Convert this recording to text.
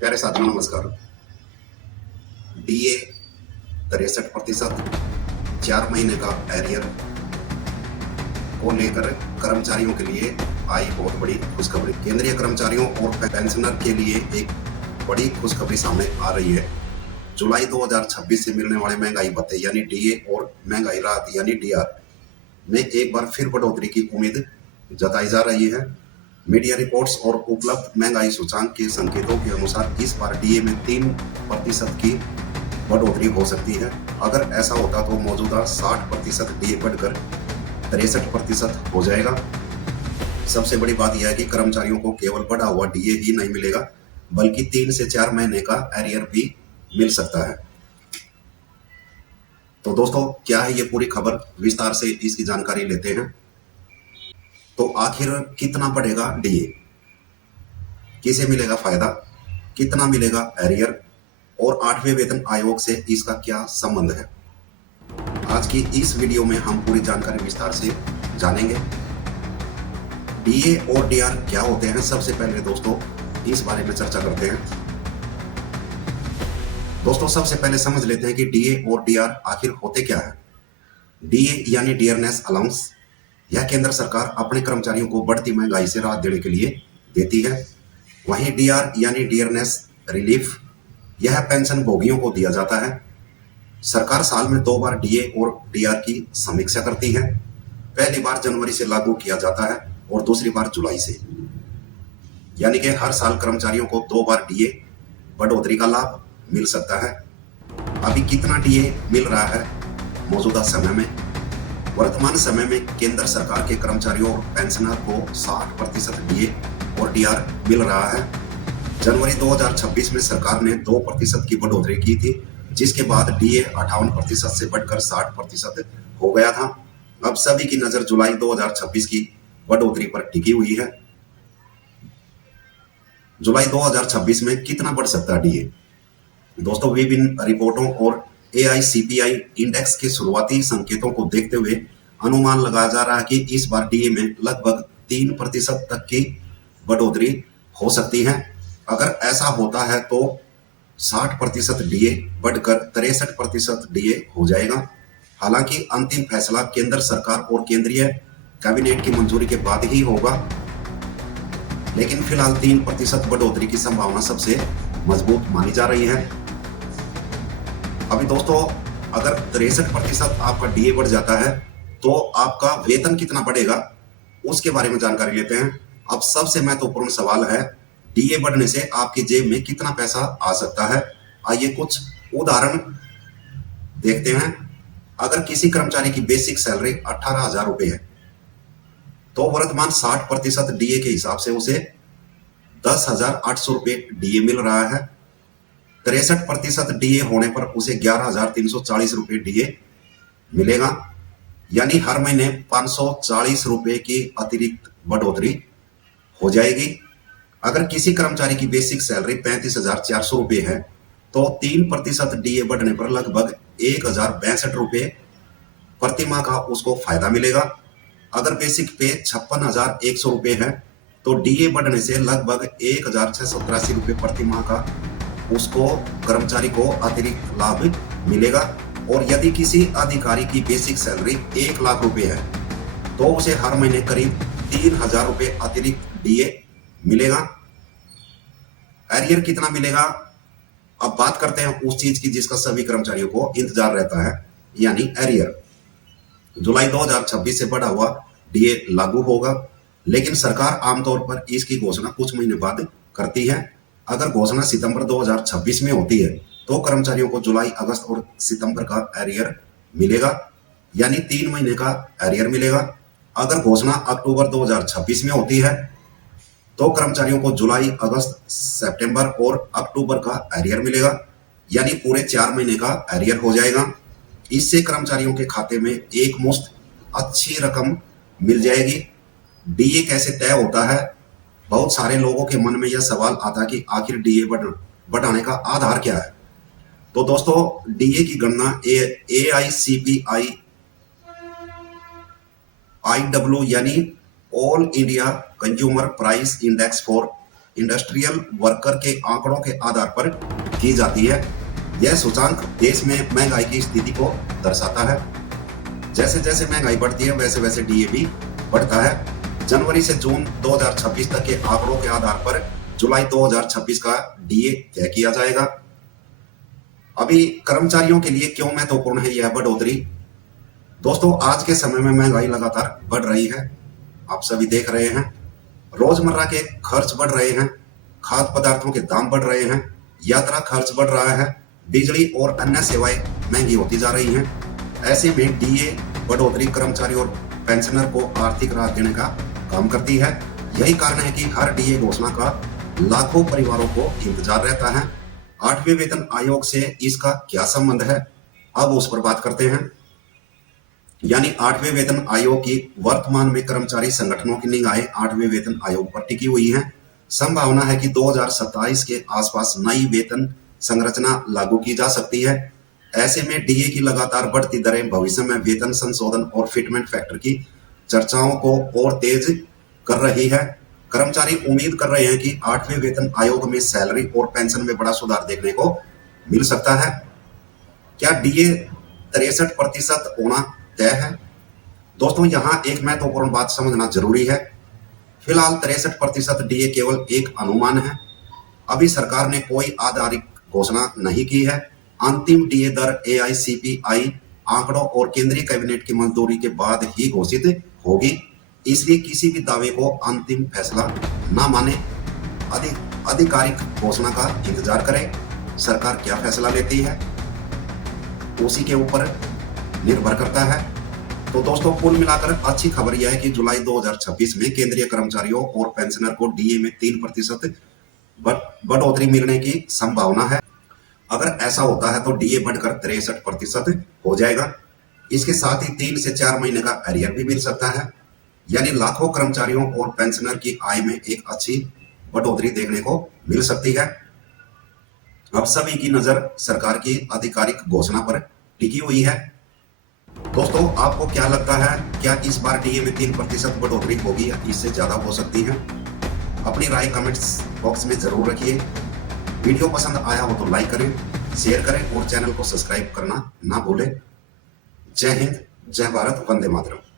प्यारे साथियों नमस्कार। डीए 63%, 4 महीने का एरियर को लेकर कर्मचारियों के लिए आई बहुत बड़ी खुशखबरी। केंद्रीय कर्मचारियों और पेंशनर के लिए एक बड़ी खुशखबरी सामने आ रही है। जुलाई 2026 से मिलने वाले महंगाई भत्ते यानी डीए और महंगाई राहत यानी डीआर में एक बार फिर बढ़ोतरी की उम्मीद जताई जा रही है। मीडिया रिपोर्ट्स और उपलब्ध महंगाई सूचकांक के संकेतों के अनुसार इस बार डीए में 3% की बढ़ोतरी हो सकती है। अगर ऐसा होता तो मौजूदा 60% डीए बढ़कर 63% हो जाएगा। सबसे बड़ी बात यह है कि कर्मचारियों को केवल बढ़ा हुआ डीए ही नहीं मिलेगा, बल्कि 3 से 4 महीने का एरियर भी मिल सकता है। तो दोस्तों, क्या है ये पूरी खबर, विस्तार से इसकी जानकारी लेते हैं। तो आखिर कितना बढ़ेगा डीए, किसे मिलेगा फायदा, कितना मिलेगा एरियर और 8वें वेतन आयोग से इसका क्या संबंध है, आज की इस वीडियो में हम पूरी जानकारी विस्तार से जानेंगे। डीए और डीआर क्या होते हैं, सबसे पहले दोस्तों इस बारे में चर्चा करते हैं। दोस्तों सबसे पहले समझ लेते हैं कि डीए और डीआर आखिर होते क्या है। डीए यानी डियरनेस अलाउंस, यह केंद्र सरकार अपने कर्मचारियों को बढ़ती महंगाई से राहत देने के लिए देती है। वहीं डीआर यानी डियरनेस रिलीफ, यह पेंशन भोगियों को दिया जाता है। सरकार साल में 2 बार डीए और डीआर की समीक्षा करती है। पहली बार जनवरी से लागू किया जाता है और दूसरी बार जुलाई से, यानी कि हर साल कर्मचारियों को 2 बार डीए बढ़ोतरी का लाभ मिल सकता है। अभी कितना डीए मिल रहा है मौजूदा समय में? वर्तमान समय में केंद्र सरकार के कर्मचारियों और पेंशनर को 60% डीए और डीआर मिल रहा है। जनवरी 2026 में सरकार ने 2% की बढ़ोतरी की थी, जिसके बाद डीए 58% से बढ़कर 60% हो गया था। अब सभी की नजर जुलाई 2026 की बढ़ोतरी पर टिकी हुई है। जुलाई 2026 में कितना बढ़ सकता है डीए? दोस्तों विभिन्न रिपोर्टों और एआईसीपीआई इंडेक्स के शुरुआती संकेतों को देखते हुए अनुमान लगाया जा रहा है कि इस बार डीए में लगभग 3% तक की बढ़ोतरी हो सकती है। अगर ऐसा होता है तो 60% डीए बढ़कर 63% डीए हो जाएगा। हालांकि अंतिम फैसला केंद्र सरकार और केंद्रीय कैबिनेट की मंजूरी के बाद ही होगा, लेकिन फिलहाल 3% बढ़ोतरी की संभावना सबसे मजबूत मानी जा रही है। अभी दोस्तों अगर 63% आपका डीए बढ़ जाता है तो आपका वेतन कितना बढ़ेगा, उसके बारे में जानकारी लेते हैं। अब सबसे महत्वपूर्ण सवाल है, डीए बढ़ने से आपकी जेब में कितना पैसा आ सकता है। आइए कुछ उदाहरण देखते हैं। अगर किसी कर्मचारी की बेसिक सैलरी 18,000 रुपए है तो वर्तमान 60% डीए के हिसाब से उसे 10,800 रुपए डीए मिल रहा है। 63% डीए होने पर उसे 11,340 रुपए डीए मिलेगा, यानी हर महीने 540 रुपए की अतिरिक्त बढ़ोतरी हो जाएगी। अगर किसी कर्मचारी की बेसिक सैलरी 35,400 रुपए है तो 3% डीए बढ़ने पर लगभग 1,062 रुपए प्रति माह का उसको फायदा मिलेगा। अगर बेसिक पे 56,100 रुपए है तो डीए बढ़ने से लगभग 1,683 रुपए प्रति माह का उसको कर्मचारी को अतिरिक्त लाभ मिलेगा। और यदि किसी अधिकारी की बेसिक सैलरी 1 लाख रुपए है तो उसे हर महीने करीब 3,000 रुपए अतिरिक्त डीए मिलेगा। एरियर कितना मिलेगा? अब बात करते हैं उस चीज की जिसका सभी कर्मचारियों को इंतजार रहता है, यानी एरियर। जुलाई 2026 से बढ़ा हुआ डीए लागू होगा, लेकिन सरकार आमतौर पर इसकी घोषणा कुछ महीने बाद करती है। अगर घोषणा सितंबर 2026 में होती है तो कर्मचारियों को जुलाई, अगस्त और सितंबर का एरियर मिलेगा, यानी 3 महीने का एरियर मिलेगा। अगर घोषणा अक्टूबर 2026 में होती है तो कर्मचारियों को जुलाई, अगस्त, सितंबर और अक्टूबर का एरियर मिलेगा, यानी पूरे 4 महीने का एरियर हो जाएगा। इससे कर्मचारियों के खाते में एक मुश्त अच्छी रकम मिल जाएगी। डीए कैसे तय होता है? बहुत सारे लोगों के मन में यह सवाल आता है कि आखिर डीए बढ़ाने का आधार क्या है। तो दोस्तों डीए की गणना एआईसीपीआई IW यानी all India consumer price index for industrial worker के आंकड़ों के आधार पर की जाती है। यह सूचांक देश में महंगाई की स्थिति को दर्शाता है। जैसे जैसे महंगाई बढ़ती है वैसे वैसे डीए भी बढ़ता है। जनवरी से जून 2026 तक के आंकड़ों के आधार पर जुलाई 2026 का डीए तय किया जाएगा। अभी कर्मचारियों के लिए क्यों महत्वपूर्ण है यह बढ़ोतरी? दोस्तों, आज के समय में महंगाई लगातार बढ़ रही है, आप सभी देख रहे हैं। रोजमर्रा के खर्च बढ़ रहे हैं, खाद्य पदार्थों के दाम बढ़ रहे हैं, यात्रा खर्च बढ़ रहा है, बिजली और अन्य सेवाएं महंगी होती जा रही हैं। ऐसे में डीए बढ़ोतरी कर्मचारी और पेंशनर को आर्थिक राहत देने का काम करती है। यही कारण है कि हर डीए घोषणा का लाखों परिवारों को इंतजार रहता है। 8वें वेतन आयोग से इसका क्या संबंध है, अब उस पर बात करते हैं। यानी 8वें वेतन आयोग की वर्तमान में कर्मचारी संगठनों की निगाहें 8वें वेतन आयोग पर टिकी हुई है। संभावना है कि 2027 के आसपास नई वेतन संरचना लागू की जा सकती है। ऐसे में डीए की लगातार बढ़ती दरें भविष्य में वेतन संशोधन और फिटमेंट फैक्टर की चर्चाओं को और तेज कर रही है। कर्मचारी उम्मीद कर रहे हैं कि 8वें वेतन आयोग में सैलरी और पेंशन में बड़ा सुधार देखने को मिल सकता है। क्या डीए 63% होना तय है? दोस्तों, यहाँ एक महत्वपूर्ण बात समझना जरूरी है। फिलहाल 63% डीए केवल एक अनुमान है। अभी सरकार ने कोई आधिकारिक घोषणा नहीं की है। अंतिम डीए दर एआईसीपीआई आंकड़ों और केंद्रीय कैबिनेट की मंजूरी के बाद ही घोषित होगी। इसलिए किसी भी दावे को अंतिम फैसला ना माने, आधिकारिक घोषणा का इंतजार करें। सरकार क्या फैसला लेती है उसी के ऊपर निर्भर करता है। तो दोस्तों, कुल मिलाकर अच्छी खबर यह है कि जुलाई 2026 में केंद्रीय कर्मचारियों और पेंशनर को डीए में 3% बढ़ोतरी मिलने की संभावना है। अगर ऐसा होता है तो डीए बढ़कर 63% हो जाएगा। इसके साथ ही 3 से 4 महीने का एरियर भी मिल सकता है। यानी लाखों कर्मचारियों और पेंशनर की आय में एक अच्छी बढ़ोतरी देखने को मिल सकती है। अब सभी की नजर सरकार की आधिकारिक घोषणा पर टिकी हुई है। दोस्तों, आपको क्या लगता है, क्या इस बार डीए में 3% बढ़ोतरी होगी या इससे ज्यादा हो सकती है? अपनी राय कमेंट्स बॉक्स में जरूर रखिए। वीडियो पसंद आया हो तो लाइक करें, शेयर करें और चैनल को सब्सक्राइब करना ना भूलें। जय हिंद, जय भारत, वंदे मातरम।